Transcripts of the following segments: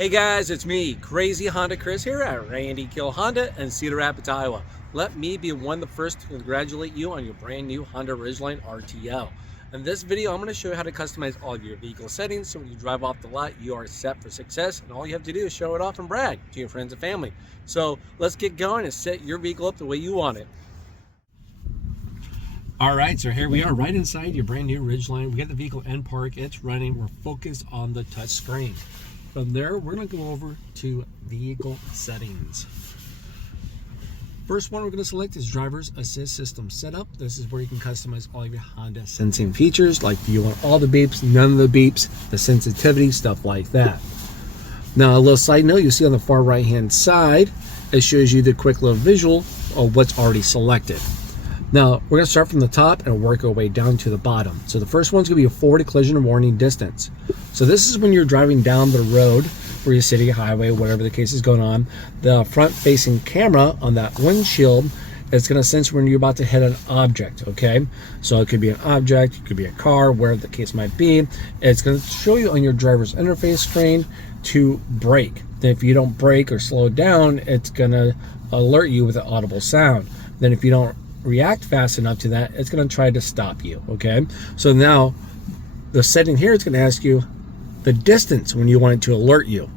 Hey guys, it's me, Crazy Honda Chris here at Randy Kuehl Honda in Cedar Rapids, Iowa. Let me be one of the first to congratulate you on your brand new Honda Ridgeline RTL. In this video, I'm going to show you how to customize all of your vehicle settings so when you drive off the lot, you are set for success, and all you have to do is show it off and brag to your friends and family. So let's get going and set your vehicle up the way you want it. All right, so here we are right inside your brand new Ridgeline. We got the vehicle in park, it's running, we're focused on the touch screen. From there, we're going to go over to vehicle settings. First one we're going to select is driver's assist system setup. This is where you can customize all of your Honda sensing features, like do you want all the beeps, none of the beeps, the sensitivity, stuff like that. Now, a little side note, you see on the far right hand side, it shows you the quick little visual of what's already selected. Now, we're going to start from the top and work our way down to the bottom. So the first one's going to be a forward collision warning distance. So this is when you're driving down the road for your city, highway, whatever the case is going on. The front-facing camera on that windshield is going to sense when you're about to hit an object, okay? So it could be an object, it could be a car, wherever the case might be. It's going to show you on your driver's interface screen to brake. Then if you don't brake or slow down, it's going to alert you with an audible sound. Then if you don't react fast enough to that, it's going to try to stop you, okay? So now the setting here is going to ask you the distance when you want it to alert you.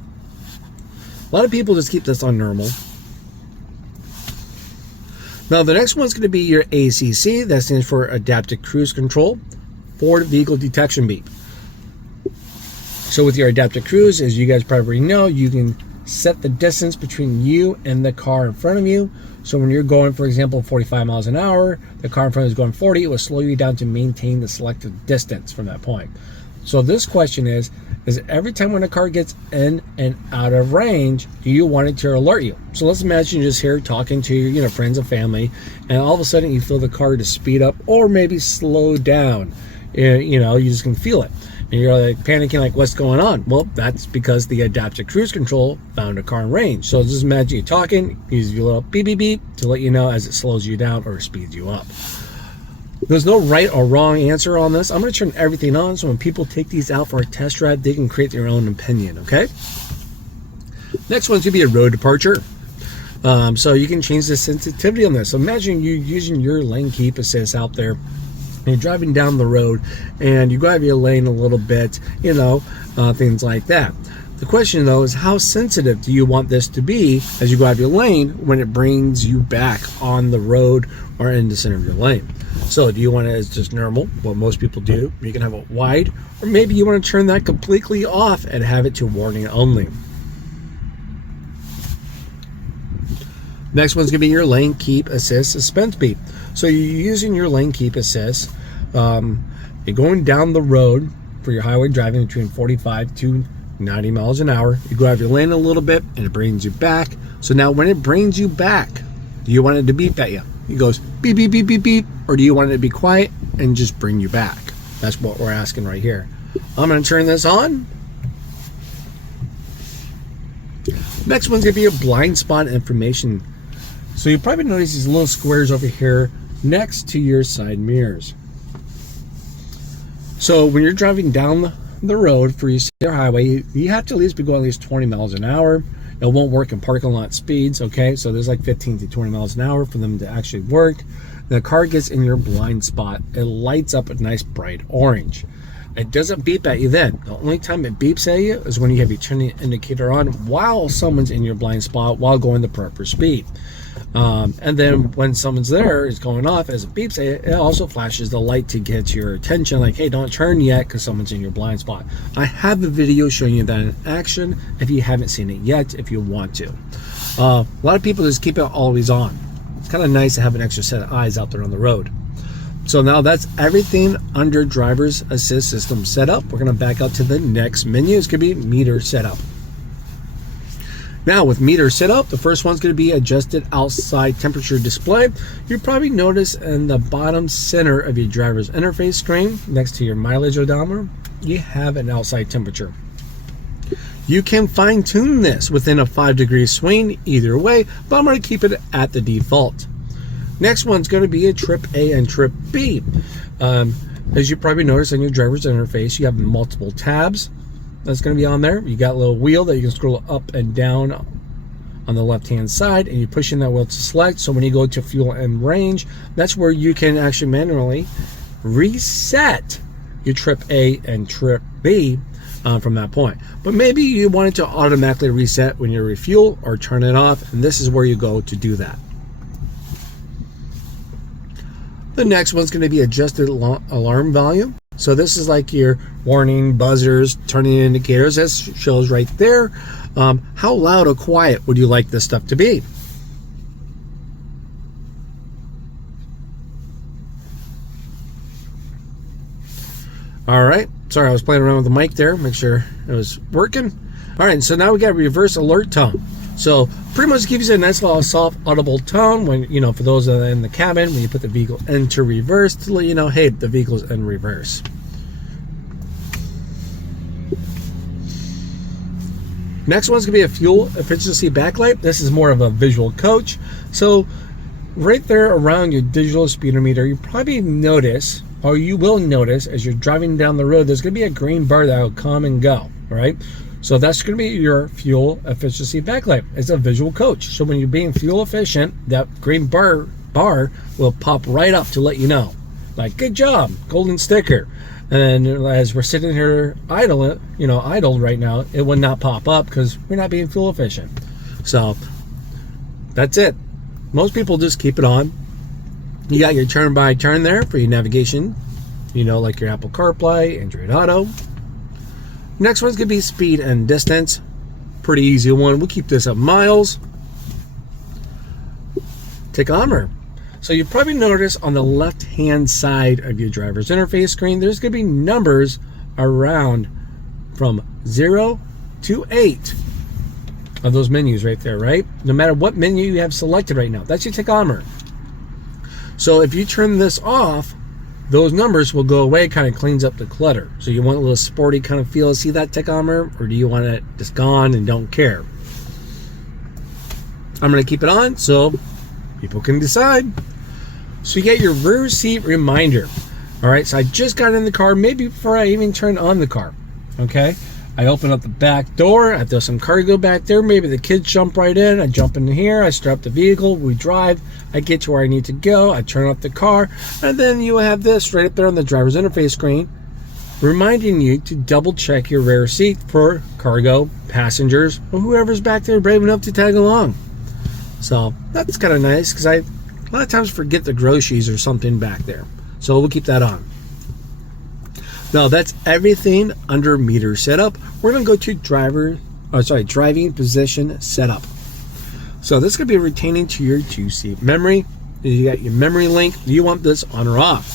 A lot of people just keep this on normal. Now the next one's going to be your ACC. That stands for Adaptive Cruise Control, Forward Vehicle Detection Beep. So with your adaptive cruise, as you guys probably know, you can set the distance between you and the car in front of you. So when you're going, for example, 45 miles an hour, the car in front is going 40, it will slow you down to maintain the selected distance from that point. So this question is every time when a car gets in and out of range, do you want it to alert you? So let's imagine you're just here talking to your friends and family, and all of a sudden you feel the car to speed up or maybe slow down. You just can feel it. And you're like panicking, like, what's going on? Well, that's because the adaptive cruise control found a car in range. So just imagine you talking, use your little beep beep beep to let you know as it slows you down or speeds you up. There's no right or wrong answer on this. I'm going to turn everything on so when people take these out for a test drive, they can create their own opinion, okay? Next one's going to be a road departure. So you can change the sensitivity on this. So imagine you using your lane keep assist out there. You're driving down the road and you go out of your lane a little bit, things like that. The question though is, how sensitive do you want this to be as you go out of your lane when it brings you back on the road or in the center of your lane? So do you want it as just normal, what most people do? You can have it wide, or maybe you want to turn that completely off and have it to warning only. Next one's going to be your lane keep assist suspense beep. So you're using your lane keep assist. You're going down the road for your highway driving between 45 to 90 miles an hour. You go out of your lane a little bit and it brings you back. So now when it brings you back, do you want it to beep at you? It goes beep, beep, beep, beep, beep. Or do you want it to be quiet and just bring you back? That's what we're asking right here. I'm going to turn this on. Next one's going to be your blind spot information. So you probably notice these little squares over here next to your side mirrors. So when you're driving down the road for your Cedar highway, you have to at least be going at least 20 miles an hour. It won't work in parking lot speeds, okay? So there's like 15 to 20 miles an hour for them to actually work. The car gets in your blind spot. It lights up a nice bright orange. It doesn't beep at you then. The only time it beeps at you is when you have your turning indicator on while someone's in your blind spot while going the proper speed. And then when someone's there, is going off, as it beeps, it also flashes the light to get your attention, like, hey, don't turn yet because someone's in your blind spot. I have a video showing you that in action if you haven't seen it yet, if you want to. A lot of people just keep it always on. It's kind of nice to have an extra set of eyes out there on the road. So now that's everything under driver's assist system setup. We're going to back out to the next menu. It's going to be meter setup. Now with meter setup, the first one's going to be adjusted outside temperature display. You probably notice in the bottom center of your driver's interface screen, next to your mileage odometer, you have an outside temperature. You can fine tune this within a 5-degree swing either way, but I'm going to keep it at the default. Next one's going to be a trip A and trip B. As you probably noticed on your driver's interface, you have multiple tabs. that's going to be on there. You got a little wheel that you can scroll up and down on the left hand side, and you push in that wheel to select. So when you go to fuel and range, that's where you can actually manually reset your trip A and trip B from that point. But maybe you want it to automatically reset when you refuel or turn it off, and this is where you go to do that. The next one's going to be adjusted alarm volume. So this is like your warning, buzzers, turning indicators. That shows right there. How loud or quiet would you like this stuff to be? All right. Sorry, I was playing around with the mic there. Make sure it was working. All right. So now we got reverse alert tone. So pretty much gives you a nice little soft audible tone when, you know, for those that are in the cabin, when you put the vehicle into reverse to let you know, hey, the vehicle's in reverse. Next one's gonna be a fuel efficiency backlight. This is more of a visual coach. So right there around your digital speedometer, you probably notice, or you will notice as you're driving down the road, there's gonna be a green bar that will come and go, right? So that's going to be your fuel efficiency backlight. It's a visual coach. So when you're being fuel efficient, that green bar will pop right up to let you know. Like, good job, golden sticker. And as we're sitting here idled right now, it would not pop up because we're not being fuel efficient. So that's it. Most people just keep it on. You got your turn by turn there for your navigation, you know, like your Apple CarPlay, Android Auto. Next one's going to be speed and distance. Pretty easy one. We'll keep this at miles. Tachometer. So you probably notice on the left-hand side of your driver's interface screen, there's going to be numbers around from 0 to 8 of those menus right there, right? No matter what menu you have selected right now, that's your tachometer. So if you turn this off, those numbers will go away, kind of cleans up the clutter. So you want a little sporty kind of feel to see that tachometer, or do you want it just gone and don't care? I'm going to keep it on so people can decide. So you get your rear seat reminder. All right, so I just got in the car, maybe before I even turned on the car. Okay, I open up the back door, I throw some cargo back there, maybe the kids jump right in, I jump in here, I start up the vehicle, we drive, I get to where I need to go, I turn off the car, and then you have this right up there on the driver's interface screen reminding you to double check your rear seat for cargo, passengers, or whoever's back there brave enough to tag along. So that's kind of nice because I a lot of times forget the groceries or something back there. So we'll keep that on. Now that's everything under meter setup. We're going to go to driving position setup. So this could be retaining to your 2-seat memory. You got your memory link. Do you want this on or off?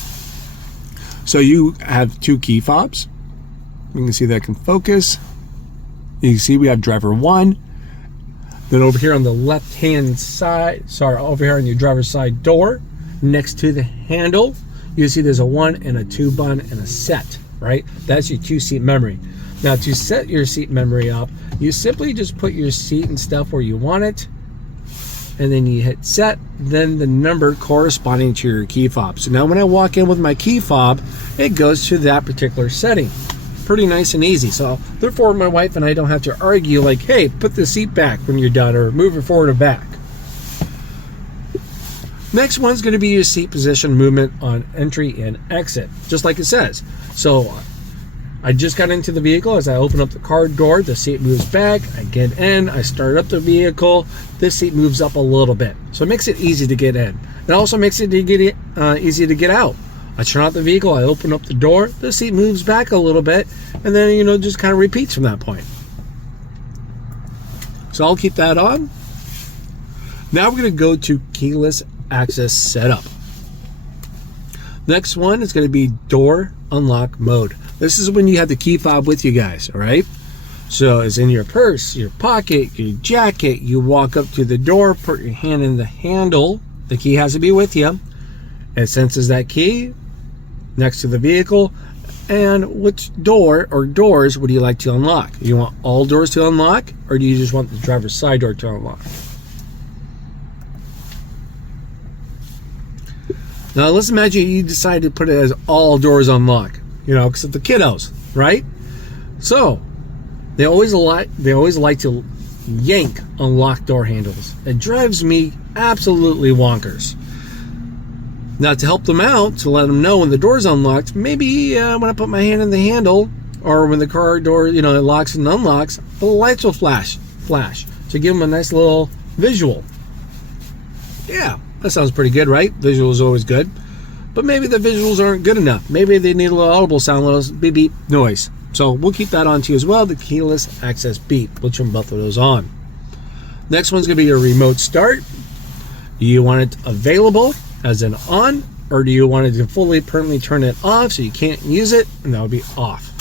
So you have 2 key fobs. You can see that can focus. You can see we have driver 1. Then over here on the left hand side, over here on your driver's side door, next to the handle, you see there's a 1 and a 2 button and a set. Right? That's your 2-seat memory. Now to set your seat memory up, you simply just put your seat and stuff where you want it, and then you hit set, then the number corresponding to your key fob. So now when I walk in with my key fob, it goes to that particular setting. Pretty nice and easy. So therefore my wife and I don't have to argue like, hey, put the seat back when you're done, or move it forward or back. Next one's going to be your seat position movement on entry and exit, just like it says. So I just got into the vehicle. As I open up the car door, the seat moves back. I get in, I start up the vehicle. This seat moves up a little bit. So it makes it easy to get in. It also makes it easy to get out. I turn out the vehicle, I open up the door, the seat moves back a little bit, and then, you know, just kind of repeats from that point. So I'll keep that on. Now we're going to go to keyless access setup. Next one is going to be door unlock mode. This is when you have the key fob with you guys, all right? So it's in your purse, your pocket, your jacket. You walk up to the door, put your hand in the handle. The key has to be with you. It senses that key next to the vehicle. And which door or doors would you like to unlock? You want all doors to unlock, or do you just want the driver's side door to unlock? Now let's imagine you decide to put it as all doors unlock, you know, because of the kiddos, right? So They always like to yank on locked door handles. It drives me absolutely wonkers. Now, to help them out, to let them know when the door's unlocked, maybe when I put my hand in the handle, or when the car door, it locks and unlocks, the lights will flash, to give them a nice little visual. Yeah, that sounds pretty good, right? Visual is always good. But maybe the visuals aren't good enough. Maybe they need a little audible sound, a little beep beep noise. So we'll keep that on to you as well, the keyless access beep. We'll turn both of those on. Next one's going to be your remote start. Do you want it available as an on, or do you want it to fully permanently turn it off so you can't use it, and that would be off?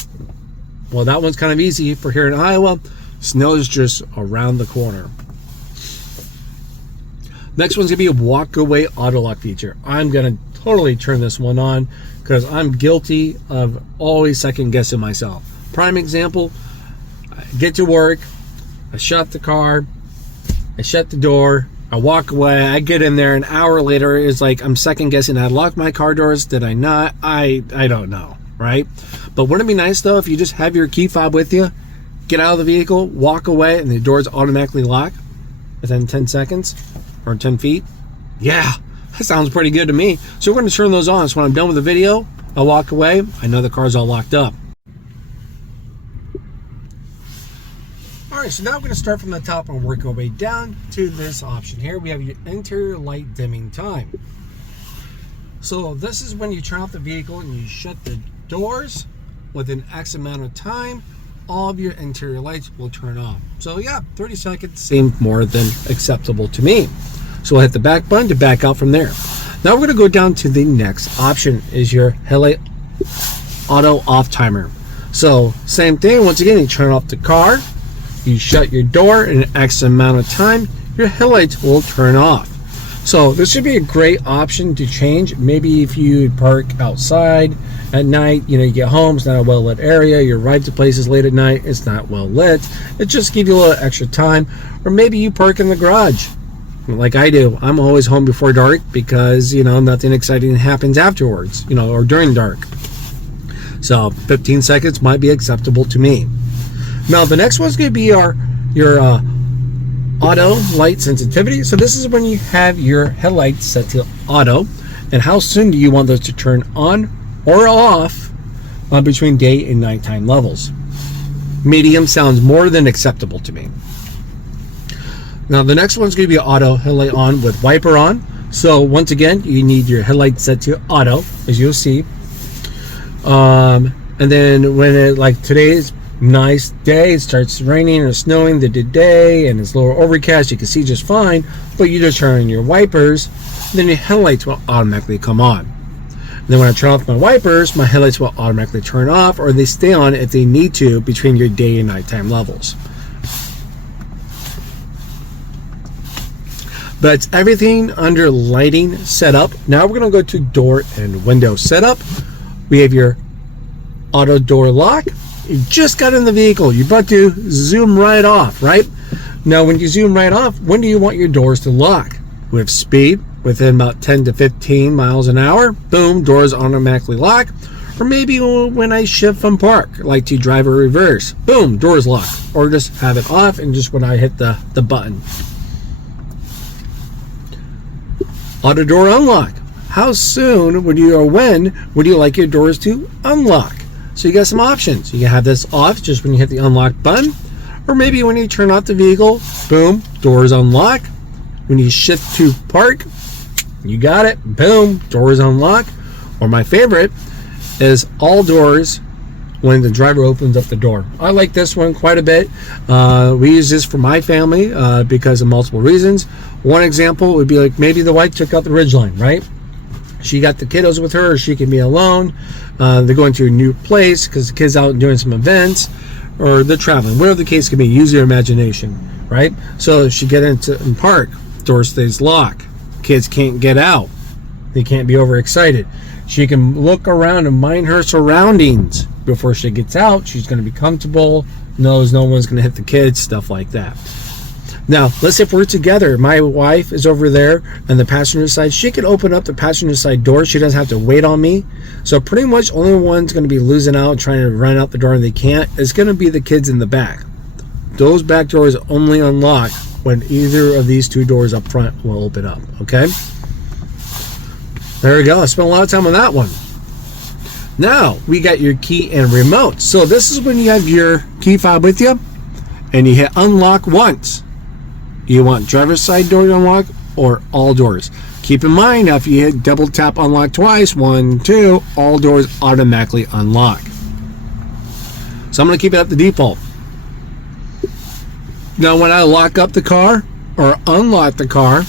Well, that one's kind of easy for here in Iowa. Snow's just around the corner. Next one's going to be a walk away auto lock feature. I'm going to totally turn this one on because I'm guilty of always second guessing myself. Prime example, I get to work, I shut the car, I shut the door, I walk away, I get in there, an hour later, it's like I'm second guessing. I locked my car doors, did I not? I don't know, right? But wouldn't it be nice though if you just have your key fob with you, get out of the vehicle, walk away, and the doors automatically lock within 10 seconds or 10 feet? Yeah, that sounds pretty good to me. So we're going to turn those on. So when I'm done with the video, I'll walk away, I know the car's all locked up. Alright, so now we're going to start from the top and work our way down to this option here. We have your interior light dimming time. So this is when you turn off the vehicle and you shut the doors. Within X amount of time, all of your interior lights will turn off. So yeah, 30 seconds seemed more than acceptable to me. So we'll hit the back button to back out from there. Now we're going to go down to the next option, is your Headlight Auto Off Timer. So same thing, once again, you turn off the car, you shut your door, in an X amount of time, your headlights will turn off. So this should be a great option to change. Maybe if you park outside at night, you get home, it's not a well lit area, you ride to places late at night, it's not well lit, it just gives you a little extra time. Or maybe you park in the garage like I do. I'm always home before dark because nothing exciting happens afterwards, or during dark. So 15 seconds might be acceptable to me. Now the next one's going to be your auto light sensitivity. So this is when you have your headlights set to auto, and how soon do you want those to turn on or off between day and nighttime levels. Medium sounds more than acceptable to me. Now the next one's going to be auto headlight on with wiper on. So once again, you need your headlight set to auto, as you'll see. And then when today's nice day, it starts raining or snowing the day and it's a little overcast, you can see just fine, but you just turn on your wipers, then your headlights will automatically come on. And then when I turn off my wipers, my headlights will automatically turn off, or they stay on if they need to between your day and nighttime levels. But it's everything under lighting setup. Now we're going to go to door and window setup. We have your auto door lock. You just got in the vehicle, you're about to zoom right off, right? Now when you zoom right off, when do you want your doors to lock? With speed, within about 10 to 15 miles an hour, boom, doors automatically lock. Or maybe when I shift from park, like to drive or reverse, boom, doors lock. Or just have it off and just when I hit the button. Auto door unlock. How soon would you, or when would you like your doors to unlock? So you got some options. You can have this off just when you hit the unlock button, or maybe when you turn off the vehicle, boom, doors unlock. When you shift to park, you got it, boom, doors unlock. Or my favorite is all doors when the driver opens up the door. I like this one quite a bit. We use this for my family because of multiple reasons. One example would be like maybe the wife took out the Ridgeline, right? She got the kiddos with her, or she can be alone. They're going to a new place because the kid's out doing some events, or they're traveling, whatever the case can be. Use your imagination, right? So she get into park, door stays locked, kids can't get out, they can't be overexcited. She can look around and mind her surroundings before she gets out. She's going to be comfortable, knows no one's going to hit the kids, stuff like that. Now, let's say if we're together, my wife is over there on the passenger side, she can open up the passenger side door. She doesn't have to wait on me. So pretty much only one's going to be losing out, trying to run out the door and they can't. It's going to be the kids in the back. those back doors only unlock when either of these two doors up front will open up. Okay, there we go. I spent a lot of time on that one. Now we got your key and remote. So this is when you have your key fob with you and you hit unlock once. You want driver's side door to unlock or all doors. Keep in mind, now if you hit double tap unlock twice, 1, 2, all doors automatically unlock. So I'm going to keep it at the default. Now when I lock up the car or unlock the car,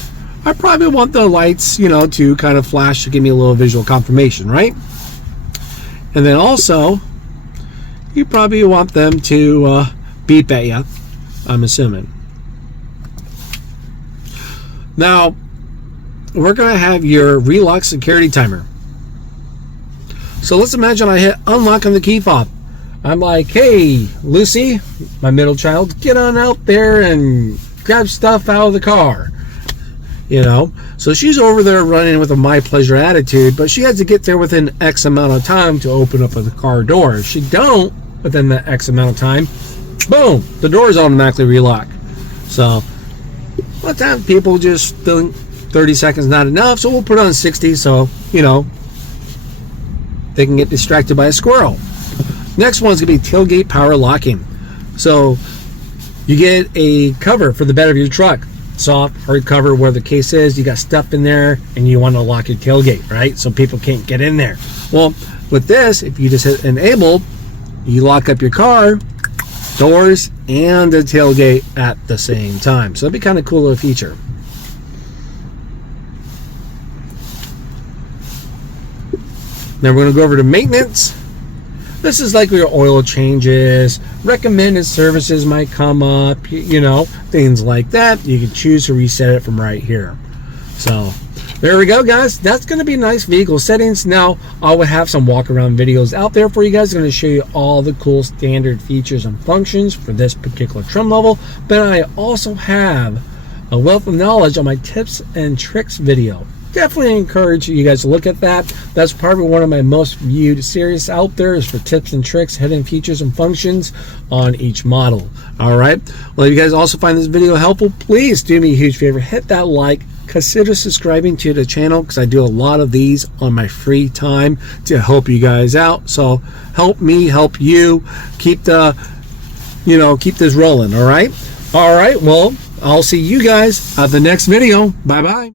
I probably want the lights, to kind of flash to give me a little visual confirmation, right? And then also, you probably want them to beep at you, I'm assuming. Now, we're going to have your relock security timer. So let's imagine I hit unlock on the key fob. I'm like, hey, Lucy, my middle child, get on out there and grab stuff out of the car. So she's over there running with a my pleasure attitude, but she has to get there within X amount of time to open up the car door. If she don't within that X amount of time, boom, the doors automatically relock. So a lot of times people just think 30 seconds not enough, so we'll put on 60 so they can get distracted by a squirrel. Next one's gonna be tailgate power locking. So you get a cover for the bed of your truck, soft hard cover where the case is. You got stuff in there and you want to lock your tailgate, right? So people can't get in there. Well, with this, if you just hit enable, you lock up your car, doors, and the tailgate at the same time. So it'd be kind of cool little feature. Then we're going to go over to maintenance. This is like where your oil changes, recommended services might come up, things like that. You can choose to reset it from right here. So there we go, guys. That's going to be nice vehicle settings. Now I will have some walk around videos out there for you guys. I'm going to show you all the cool standard features and functions for this particular trim level, but I also have a wealth of knowledge on my tips and tricks video. Definitely encourage you guys to look at that. That's probably one of my most viewed series out there, is for tips and tricks, hidden features and functions on each model. All right, well, if you guys also find this video helpful, please do me a huge favor, hit that like, consider subscribing to the channel, because I do a lot of these on my free time to help you guys out. So help me help you keep the keep this rolling. All right, well, I'll see you guys at the next video. Bye bye.